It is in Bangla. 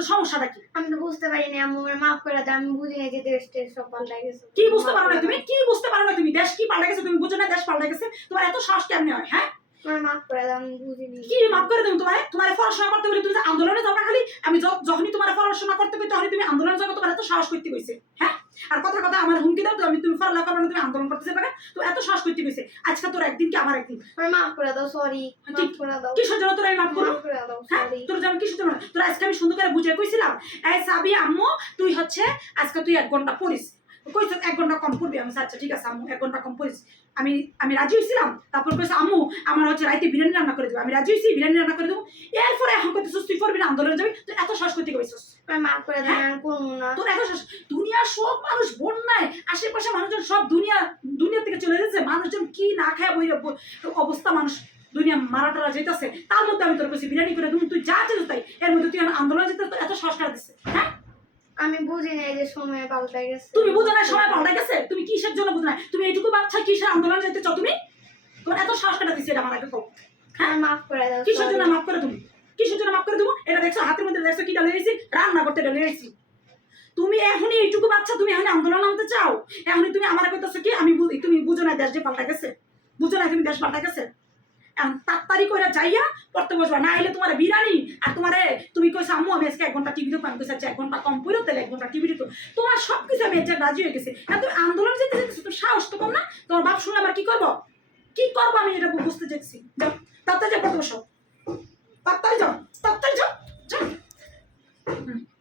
তো সমস্যাটা কি? আমি তো বুঝতে পারিনি আম্মু, আমার মাফ করে দাও। আমি বুঝিনি যে দেশ টেশ সব পাল্টাই গেছে। কি বুঝতে পারো না তুমি? কি বুঝতে পারো না তুমি? দেশ কি পাল্টে গেছে তুমি বুঝো না? দেশ পাল্টে গেছে, তোমার এত সাহস কেমনে হয়? হ্যাঁ, আমার মাফ করে দাও, আমি বুঝিনি। কি মাফ করে দেবো তোমার? তোমার পড়াশোনা করতে বলি তুমি যে আন্দোলনে যাও খালি, আমি যখনই তোমার পড়াশোনা করতে কই তখনই তুমি আন্দোলনে যাও, তোমার এত সাহস করতে কইছে? হ্যাঁ, আর কথা কথা আমার হুমকি দাও তুমি পড়ালেখা করবে না, তুমি আন্দোলন করতেছে পারে, তো এত সাহস করতে কইছে? আজকে তোর একদিন কি আমার একদিন? আমার মাফ করে দাও, সরি। মাফ করে দাও, কিসের জন্য তোর আমি মাফ করবো? মাফ করে দাও, হ্যাঁ, সরি। তোর যেমন কিসের জন্য? তোর আজকে আমি সুন্দর করে বুঝিয়ে কইছিলাম, এই সাবি আম্মু তুই হচ্ছে আজকে তুই 1 ঘন্টা পড়িস, কইছ 1 ঘন্টা কম পড়বি। আমি আচ্ছা ঠিক আছে আম্মু 1 ঘন্টা কম পড়িস। আমি আমি রাজি হয়েছিলাম। তারপর কইছে আম্মু আমার হচ্ছে রাইতে বিরিয়ানি রান্না করে দেবো। আমি রাজি হয়েছি, বিরিয়ানি রান্না করে দেবো। এরপরে এখন কইতেছিস তুই করবি না, আন্দোলনে যাবি, তুই এত সাহস করতে কইছিস? আমার মাফ করে দাও, আমি করবো না। তোর এত সাহস? দুনিয়ার সব মানুষ বন্যায়, আশেপাশে মানুষজন সব দুনিয়া থেকে চলে যাচ্ছে, মানুষজন কি না খায় বই অবস্থা, মানুষ দুনিয়া মারা টারা যেতেছে, তার মধ্যে আমি তোর কাছে বিরিয়ানি করে দেবো, তুই যা চাইছিস তাই, এর মধ্যে তুই আন্দোলনে যেতে তোর এত সাহস কারা দিচ্ছে? হ্যাঁ, আমি বুঝি নাই যে সময় পাল্টাই গেছে। তুমি বুঝো না সময় পাল্টে গেছে? তুমি কিসের জন্য বুঝো না? তুমি এইটুকু বাচ্চা কিসের আন্দোলনে যেতে চাও তুমি? তোমার এত সাহস কাটা দিচ্ছে এটা আমার আগে কও। হ্যাঁ, আমার মাফ করে দাও, কিসের জন্য sorry। মাফ করে তুমি? কিসের জন্য মাফ করে দেবো? এটা দেখছো হাতের মধ্যে, দেখছো কি ডালে গেছি? রান্না করতে ডালে গেছি। তুমি এখনই এইটুকু বাচ্চা, তুমি এখন আন্দোলন নামতে চাও? এখনই তুমি আমার কইতেছো কি আমি তুমি বুঝো না দেশ যে পাল্টা গেছে? বুঝো না তুমি দেশ পাল্টা গেছে? এখন তাড়াতাড়ি করে যাইয়া পড়তে বসবা, না হলে তোমার বিরানি আর তোমারে তুমি কইছো আম্মু আমি আজকে 1 ঘন্টা টিভি দেখবো, আমি কইছি আচ্ছা 1 ঘন্টা কম পড়ো তাহলে 1 ঘন্টা টিভি দেখো। তোমার সবকিছু আমি এর রাজি হয়ে গেছে। এখন তুমি আন্দোলন যেতে যেতেছো, তো সাহস তো কম না? তোমার বাপ শুনে আবার কি করবো? কি করবো আমি এটা বুঝতে চাইছি। যাও তাড়াতাড়ি যা পড়তে বসো, তাড়াতাড়ি যাও, তাড়াতাড়ি যাও, যাও।